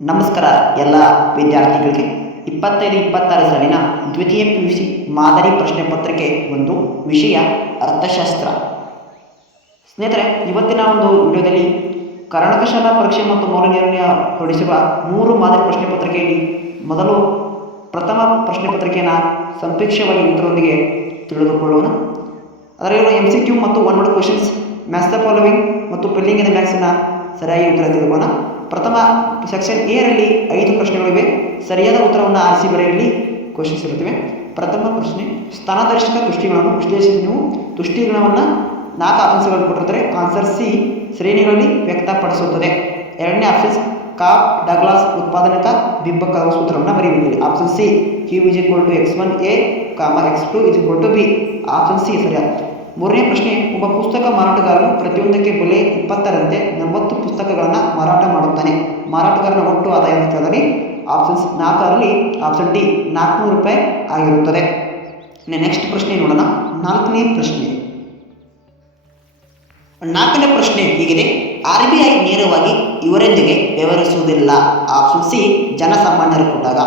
ನಮಸ್ಕಾರ ಎಲ್ಲ ವಿದ್ಯಾರ್ಥಿಗಳಿಗೆ 25-26 ಸಾಲಿನ ದ್ವಿತೀಯ PUC ಮಾದರಿ ಪ್ರಶ್ನೆ ಪತ್ರಿಕೆ ಒಂದು ವಿಷಯ ಅರ್ಥಶಾಸ್ತ್ರ. ಸ್ನೇಹಿತರೆ, ಇವತ್ತಿನ ಒಂದು ವಿಡಿಯೋದಲ್ಲಿ ಕರ್ನಾಟಕ ಶಾಲಾ ಪರೀಕ್ಷೆ ಮತ್ತು ಮೌಲ್ಯನಿರ್ಣಯ ಹೊರಡಿಸಿರುವ 3 ಮಾದರಿ ಪ್ರಶ್ನೆ ಪತ್ರಿಕೆಯಲ್ಲಿ ಮೊದಲು ಪ್ರಥಮ ಪ್ರಶ್ನೆ ಪತ್ರಿಕೆಯನ್ನು ಸಂಕ್ಷಿಪ್ತವಾಗಿ ಉತ್ತರದೊಂದಿಗೆ ತಿಳಿದುಕೊಳ್ಳೋಣ. ಅದರಲ್ಲಿರುವ MCQ ಮತ್ತು one word questions, match the following ಮತ್ತು ಫಿಲ್ಲಿಂಗ್ ಇನ್ ದ ಬ್ಲಾಂಕ್ಸ್ನ ಸರಿಯಾಗಿ ಉತ್ತರ ತಿಳಿದುಕೊಳ್ಳೋಣ. ಪ್ರಥಮ ಸೆಕ್ಷನ್ ಎ ರಲ್ಲಿ 5 ಪ್ರಶ್ನೆಗಳಿವೆ. ಸರಿಯಾದ ಉತ್ತರವನ್ನು ಆರಿಸಿ ಬರೆಯಲಿ ಕ್ವಶನ್ಸ್ ಇರುತ್ತವೆ. ಪ್ರಥಮ ಪ್ರಶ್ನೆ, ಸ್ಥಾನಾದರ್ಶಕ ತುಷ್ಟಿಗಳನ್ನು ವಿಶ್ಲೇಷಿಸಿ. ನೀವು ತುಷ್ಟಿಗುಣವನ್ನು 4 ಆಪ್ಷನ್ಸ್ಗಳನ್ನು ಕೊಟ್ಟಿರ್ತಾರೆ. ಆನ್ಸರ್ ಸಿ, ಶ್ರೇಣಿಗಳಲ್ಲಿ ವ್ಯಕ್ತಪಡಿಸುತ್ತದೆ. ಎರಡನೇ ಆಪ್ಷನ್ಸ್, ಕಾಪ್ ಡಗ್ಲಾಸ್ ಉತ್ಪಾದನಕ ಬಿಂಬಕ ಸೂತ್ರವನ್ನು ಬರೆಯಬೇಕು. Option C, Q = X1A, X2 B. Option C ಸರಿಯಾದ. ಮೂರನೇ ಪ್ರಶ್ನೆ, ಒಬ್ಬ ಪುಸ್ತಕ ಮಾರಾಟಗಾರನು ಪ್ರತಿಯೊಂದಕ್ಕೆ ಬೆಲೆ 20ರಂತೆ 40 ಪುಸ್ತಕಗಳನ್ನು ಮಾರಾಟ ಮಾಡುತ್ತಾನೆ. ಮಾರಾಟಗಾರನ ಒಟ್ಟು ಆದಾಯ ಅಂತ ಹೇಳಿದರೆ ಆಪ್ಷನ್ಸ್ 4ರಲ್ಲಿ ಆಪ್ಷನ್ ಡಿ 400 ರೂಪಾಯಿ ಆಗಿರುತ್ತದೆ. ನೆಕ್ಸ್ಟ್ ಪ್ರಶ್ನೆ ನೋಡೋಣ. ನಾಲ್ಕನೇ ಪ್ರಶ್ನೆ ಹೀಗಿದೆ. RBI ನೇರವಾಗಿ ಇವರೊಂದಿಗೆ ವ್ಯವಹರಿಸುವುದಿಲ್ಲ. ಆಪ್ಷನ್ ಸಿ, ಜನಸಾಮಾನ್ಯರು ಕೊಟ್ಟಾಗ.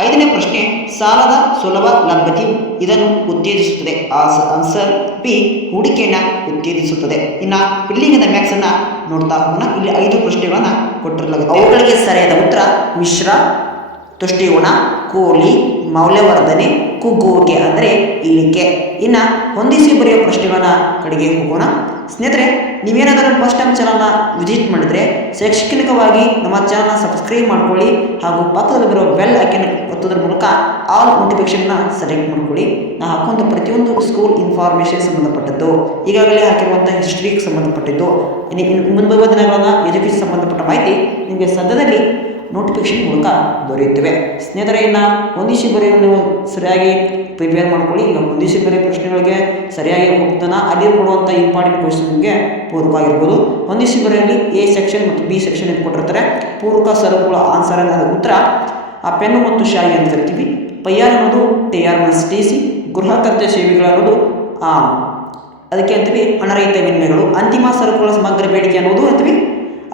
5ನೇ ಪ್ರಶ್ನೆ, ಸಾಲದ ಸುಲಭ ಲಭ್ಯತೆಯು ಇದನ್ನು ಉತ್ತೇಜಿಸುತ್ತದೆ. ಆನ್ಸರ್ ಬಿ, ಹೂಡಿಕೆಯನ್ನು ಉತ್ತೇಜಿಸುತ್ತದೆ. ಇನ್ನು ಫಿಲ್ಲಿಂಗ್ ಇನ್ ದ ಬ್ಲಾಂಕ್ಸ್ ಅನ್ನು ನೋಡ್ತಾ ಹೋಗೋಣ. ಇಲ್ಲಿ 5 ಪ್ರಶ್ನೆಗಳನ್ನು ಕೊಟ್ಟಿರಲಾಗುತ್ತೆ. ಅವುಗಳಿಗೆ ಸರಿಯಾದ ಉತ್ತರ ಮಿಶ್ರ, ತುಷ್ಟಿಗುಣ, ಕೂಲಿ, ಮೌಲ್ಯವರ್ಧನೆ, ಕುಗ್ಗುವಿಕೆ ಅಂದರೆ ಇಳಿಕೆ. ಇನ್ನು ಹೊಂದಿಸಿ ಬರೆಯುವ ಪ್ರಶ್ನೆಗಳನ್ನ ಕಡೆಗೆ ಹೋಗೋಣ. ಸ್ನೇಹಿತರೆ, ನೀವೇನಾದರೂ ಫಸ್ಟ್ ಟೈಮ್ ಚಾನಲ್ನ ವಿಸಿಟ್ ಮಾಡಿದರೆ ಶೈಕ್ಷಣಿಕವಾಗಿ ನಮ್ಮ ಚಾನಲ್ನ ಸಬ್ಸ್ಕ್ರೈಬ್ ಮಾಡ್ಕೊಳ್ಳಿ ಹಾಗೂ ಪಕ್ಕದಲ್ಲಿ ಬರೋ ಬೆಲ್ ಐಕನ್ ಒತ್ತೋದ್ರ ಮೂಲಕ ಆಲ್ ನೋಟಿಫಿಕೇಶನ್ನ ಸೆಲೆಕ್ಟ್ ಮಾಡ್ಕೊಳ್ಳಿ. ನಾವು ಹಾಕುವಂಥ ಪ್ರತಿಯೊಂದು ಸ್ಕೂಲ್ ಇನ್ಫಾರ್ಮೇಷನ್ ಸಂಬಂಧಪಟ್ಟದ್ದು, ಈಗಾಗಲೇ ಹಾಕಿರುವಂಥ ಹಿಸ್ಟ್ರಿಗೆ ಸಂಬಂಧಪಟ್ಟಿದ್ದು, ಮುಂಬರುವ ದಿನಗಳನ್ನು ಎಜುಕೇಷನ್ ಸಂಬಂಧಪಟ್ಟ ಮಾಹಿತಿ ನಿಮಗೆ ಸದ್ಯದಲ್ಲಿ ನೋಟಿಫಿಕೇಶನ್ ಮೂಲಕ ದೊರೆಯುತ್ತವೆ. ಸ್ನೇಹಿತರೆ, ಇನ್ನು ಹೊಂದಿಸಿ ಬರೆಯುವ ನೀವು ಸರಿಯಾಗಿ ಪ್ರಿಪೇರ್ ಮಾಡ್ಕೊಳ್ಳಿ. ಈಗ ಹೊಂದಿಸಿ ಬರೆಯುವ ಪ್ರಶ್ನೆಗಳಿಗೆ ಸರಿಯಾಗಿ ಹೋಗ್ತಾನ ಅಲ್ಲಿ ಕೊಡುವಂಥ ಇಂಪಾರ್ಟೆಂಟ್ ಕ್ವಶನ್ಗೆ ಪೂರಕವಾಗಿರ್ಬೋದು. ಹೊಂದಿಸಿ ಬರೆಯಲ್ಲಿ ಎ ಸೆಕ್ಷನ್ ಮತ್ತು ಬಿ ಸೆಕ್ಷನ್ ಅಂತ ಕೊಟ್ಟಿರ್ತಾರೆ. ಪೂರಕ ಸರಕುಗಳ ಆನ್ಸರ್ ಅನ್ನೋದು ಉತ್ತರ ಆ ಪೆನ್ನು ಮತ್ತು ಶಾಯಿ ಅಂತ ಕರಿತೀವಿ. ಪೈಯಾರ್ ಅನ್ನೋದು ಟೇಆರ್ ಟಿಸಿ. ಗೃಹ ಖರ್ಚು ಸೇವೆಗಳು ಅನ್ನೋದು ಅದಕ್ಕೆ ಅಂತೀವಿ ಹಣರಹಿತ ವಿನಿಮಯಗಳು. ಅಂತಿಮ ಸರಕುಗಳ ಸಮಗ್ರ ಬೇಡಿಕೆ ಅನ್ನೋದು ಅಂತೀವಿ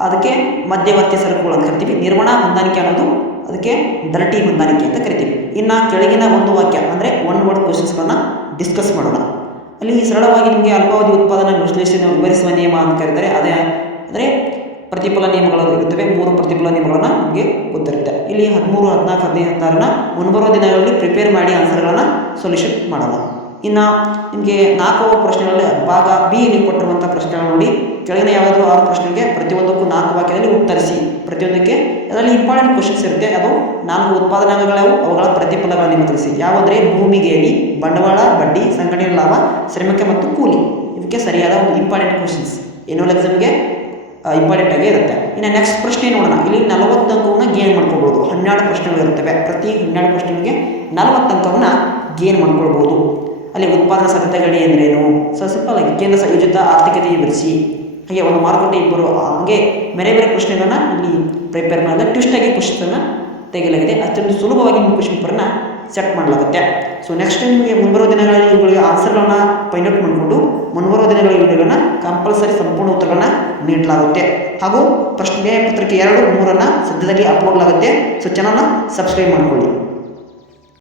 ಅದಕ್ಕೆ ಮಧ್ಯವರ್ತಿ ಸರಕುಗಳು ಅಂತ ಕರಿತೀವಿ. ನಿರ್ವಹಣಾ ಹೊಂದಾಣಿಕೆ ಅನ್ನೋದು ಅದಕ್ಕೆ ದರಟಿ ಹೊಂದಾಣಿಕೆ ಅಂತ ಕರಿತೀವಿ. ಇನ್ನು ಕೆಳಗಿನ ಒಂದು ವಾಕ್ಯ ಅಂದರೆ ಒನ್ ವರ್ಡ್ ಕ್ವಶನ್ಸ್ಗಳನ್ನು ಡಿಸ್ಕಸ್ ಮಾಡೋಣ. ಅಲ್ಲಿ ಸರಳವಾಗಿ ನಿಮಗೆ ಅಲ್ಪಾವಧಿ ಉತ್ಪಾದನಾ ವಿಶ್ಲೇಷಣೆ ವಿವರಿಸುವ ನಿಯಮ ಅಂತ ಕರೀತಾರೆ. ಅದೇ ಅಂದರೆ ಪ್ರತಿಫಲ ನಿಯಮಗಳು ಇರುತ್ತವೆ. 3 ಪ್ರತಿಫಲ ನಿಯಮಗಳನ್ನು ನಿಮಗೆ ಗೊತ್ತಿರುತ್ತೆ. ಇಲ್ಲಿ 13, 14, 15, 16ನ ಮುಂಬರುವ ದಿನಗಳಲ್ಲಿ ಪ್ರಿಪೇರ್ ಮಾಡಿ ಆನ್ಸರ್ಗಳನ್ನು ಸೊಲ್ಯೂಷನ್ ಮಾಡೋಣ. ಇನ್ನು ನಿಮಗೆ 4 ಪ್ರಶ್ನೆಗಳಲ್ಲಿ ಭಾಗ ಬಿ ಇಲ್ಲಿ ಕೊಟ್ಟಿರುವಂಥ ಪ್ರಶ್ನೆಗಳು ನೋಡಿ. ಕೆಳಗಿನ ಯಾವುದಾದ್ರೂ 6 ಪ್ರಶ್ನೆಗೆ ಪ್ರತಿಯೊಂದಕ್ಕೂ 4 ವಾಕ್ಯದಲ್ಲಿ ಉತ್ತರಿಸಿ. ಪ್ರತಿಯೊಂದಕ್ಕೆ ಅದರಲ್ಲಿ ಇಂಪಾರ್ಟೆಂಟ್ ಕ್ವಶನ್ಸ್ ಇರುತ್ತೆ. ಅದು 4 ಉತ್ಪಾದನಾಂಗಗಳು, ಅವುಗಳ ಪ್ರತಿಫಲಗಳನ್ನು ನಿಮಗೆ ತಿಳಿಸಿ. ಯಾವುದಂದರೆ ಭೂಮಿಗೇರಿ, ಬಂಡವಾಳ, ಬಡ್ಡಿ, ಸಂಘಟನೆ ಲಾಭ, ಶ್ರಮಿಕ ಮತ್ತು ಕೂಲಿ. ಇವಕ್ಕೆ ಸರಿಯಾದ ಒಂದು ಇಂಪಾರ್ಟೆಂಟ್ ಕ್ವಶನ್ಸ್ ಎನ್ಯುವಲ್ ಎಕ್ಸಾಮ್ಗೆ ಇಂಪಾರ್ಟೆಂಟ್ ಆಗಿ ಇರುತ್ತೆ. ಇನ್ನು ನೆಕ್ಸ್ಟ್ ಪ್ರಶ್ನೆ ನೋಡೋಣ. ಇಲ್ಲಿ 40 ಅಂಕವನ್ನು ಗೇನ್ ಮಾಡ್ಕೊಳ್ಬೋದು. 12 ಪ್ರಶ್ನೆಗಳು ಇರುತ್ತವೆ. ಪ್ರತಿ 12 ಪ್ರಶ್ನೆಗಳಿಗೆ 40 ಅಂಕವನ್ನು ಗೇನ್ ಮಾಡ್ಕೊಳ್ಬೋದು. ಅಲ್ಲಿ ಉತ್ಪಾದನಾ ಸಾಧ್ಯತೆಗಳು ಎಂದರೇನು, ಸಿಂಪಲ್ ಆಗಿ ಕೇಂದ್ರ ಸಂಯೋಜಿತ ಆರ್ಥಿಕತೆ ವಿವರಿಸಿ. ಹಾಗೆ ಒಂದು ಮಾರುಕಟ್ಟೆ ಇಬ್ಬರು, ಹಾಗೆ ಬೇರೆ ಬೇರೆ ಪ್ರಶ್ನೆಗಳನ್ನ ಇಲ್ಲಿ ಪ್ರಿಪೇರ್ ಮಾಡಿದ್ರೆ ಟ್ವಿಸ್ಟಾಗಿ ಕ್ವಶನ್ಸನ್ನು ತೆಗೆಯಲಾಗಿದೆ. ಅಷ್ಟೊಂದು ಸುಲಭವಾಗಿ ನಿಮ್ಮ ಕ್ವಶನ್ ಪೇಪರನ್ನು ಸೆಟ್ ಮಾಡಲಾಗುತ್ತೆ. ಸೊ ನೆಕ್ಸ್ಟ್ ನಿಮಗೆ ಮುಂಬರುವ ದಿನಗಳಲ್ಲಿ ಇವುಗಳಿಗೆ ಆನ್ಸರ್ಗಳನ್ನ ಫೈಂಡ್ ಔಟ್ ಮಾಡಿಕೊಂಡು ಮುಂಬರುವ ದಿನಗಳ ವಿಡಿಯೋಗಳನ್ನ ಕಂಪಲ್ಸರಿ ಸಂಪೂರ್ಣ ಉತ್ತರಗಳನ್ನ ನೀಡಲಾಗುತ್ತೆ. ಹಾಗೂ ಪ್ರಶ್ನೆ ಪತ್ರಿಕೆ 2, 3 ಸದ್ಯದಲ್ಲಿ ಅಪ್ಲೋಡ್ ಆಗುತ್ತೆ. ಸೊ ಚಾನಲ್ನ ಸಬ್ಸ್ಕ್ರೈಬ್ ಮಾಡಿಕೊಳ್ಳಿ.